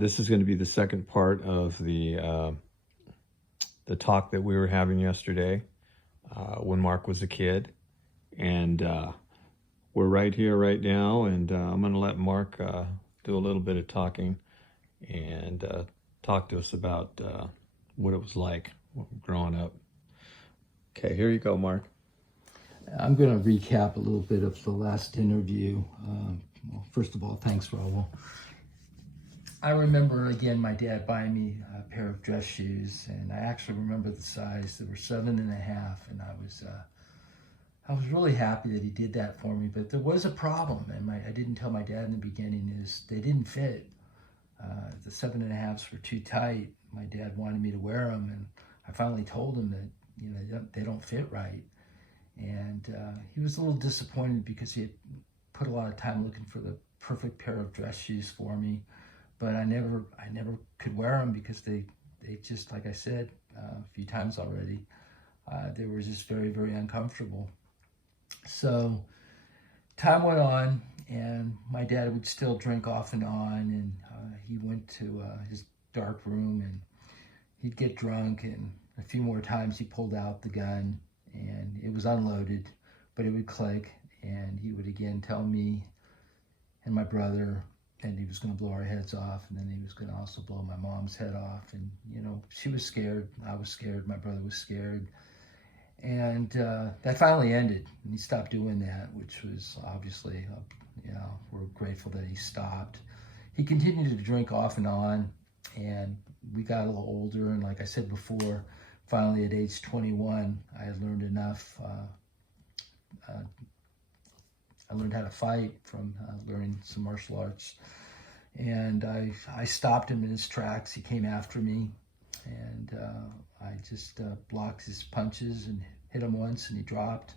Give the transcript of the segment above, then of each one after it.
This is going to be the second part of the talk that we were having yesterday when Mark was a kid. And we're right here right now, and I'm going to let Mark do a little bit of talking and talk to us about what it was like growing up. Okay, here you go, Mark. I'm going to recap a little bit of the last interview. Well, first of all, thanks, Raul. I remember, again, my dad buying me a pair of dress shoes, and I actually remember the size. They were 7.5, and I was really happy that he did that for me. But there was a problem, and I didn't tell my dad in the beginning, is they didn't fit. The 7.5s were too tight. My dad wanted me to wear them, and I finally told him that they don't fit right. And he was a little disappointed because he had put a lot of time looking for the perfect pair of dress shoes for me. But I never could wear them because they just, like I said a few times already, they were just very, very uncomfortable. So time went on, and my dad would still drink off and on, and he went to his dark room, and he'd get drunk, and a few more times he pulled out the gun, and it was unloaded, but it would click, and he would again tell me and my brother, and he was going to blow our heads off, and then he was going to also blow my mom's head off. And she was scared, I was scared, my brother was scared, and that finally ended, and he stopped doing that, which was obviously, we're grateful that he stopped. He continued to drink off and on, and we got a little older, and like I said before, finally at age 21, I had learned enough. I learned how to fight from learning some martial arts. And I stopped him in his tracks. He came after me, and I just blocked his punches and hit him once, and he dropped.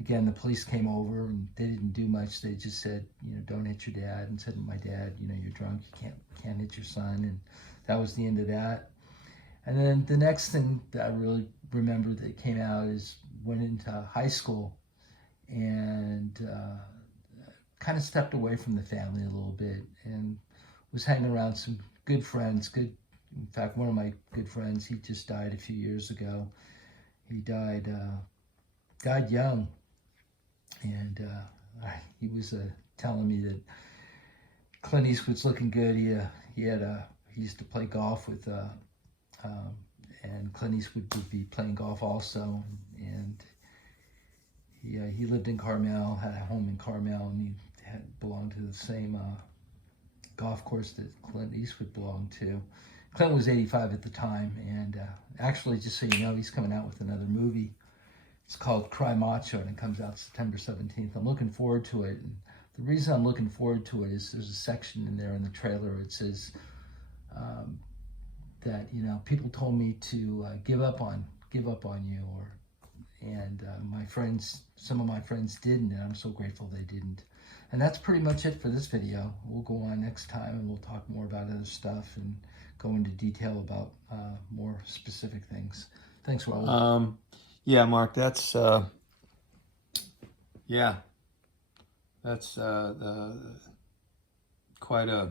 Again, the police came over, and they didn't do much. They just said, don't hit your dad, and said to my dad, you're drunk, you can't hit your son. And that was the end of that. And then the next thing that I really remember that came out is went into high school, and kind of stepped away from the family a little bit, and was hanging around some good friends. In fact, one of my good friends, he just died a few years ago. He died young, and he was telling me that Clint Eastwood's looking good. He used to play golf with, and Clint Eastwood would be playing golf also, and he lived in Carmel, had a home in Carmel, and he belonged to the same golf course that Clint Eastwood belonged to. Clint was 85 at the time, and actually, just so you know, he's coming out with another movie. It's called Cry Macho, and it comes out September 17th. I'm looking forward to it, and the reason I'm looking forward to it is there's a section in there in the trailer. It says that people told me to give up on you, and some of my friends didn't, and I'm so grateful they didn't. And that's pretty much it for this video. We'll go on next time, and we'll talk more about other stuff and go into detail about more specific things. Thanks, Raul. Yeah, Mark, that's quite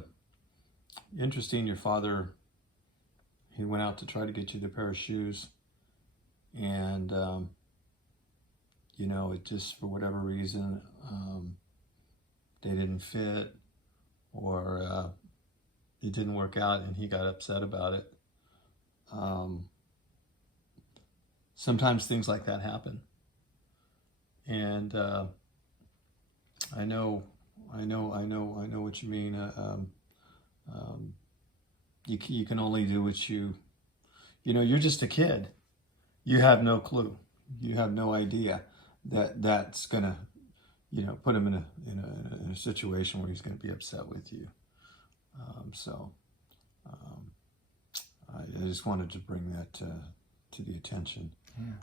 interesting. Your father, he went out to try to get you the pair of shoes, and it just, for whatever reason, they didn't fit, or it didn't work out, and he got upset about it. Sometimes things like that happen, and I know what you mean. You can only do what you're just a kid. You have no clue. You have no idea that that's gonna, put him in a situation where he's gonna be upset with you. I just wanted to bring that to the attention. Yeah.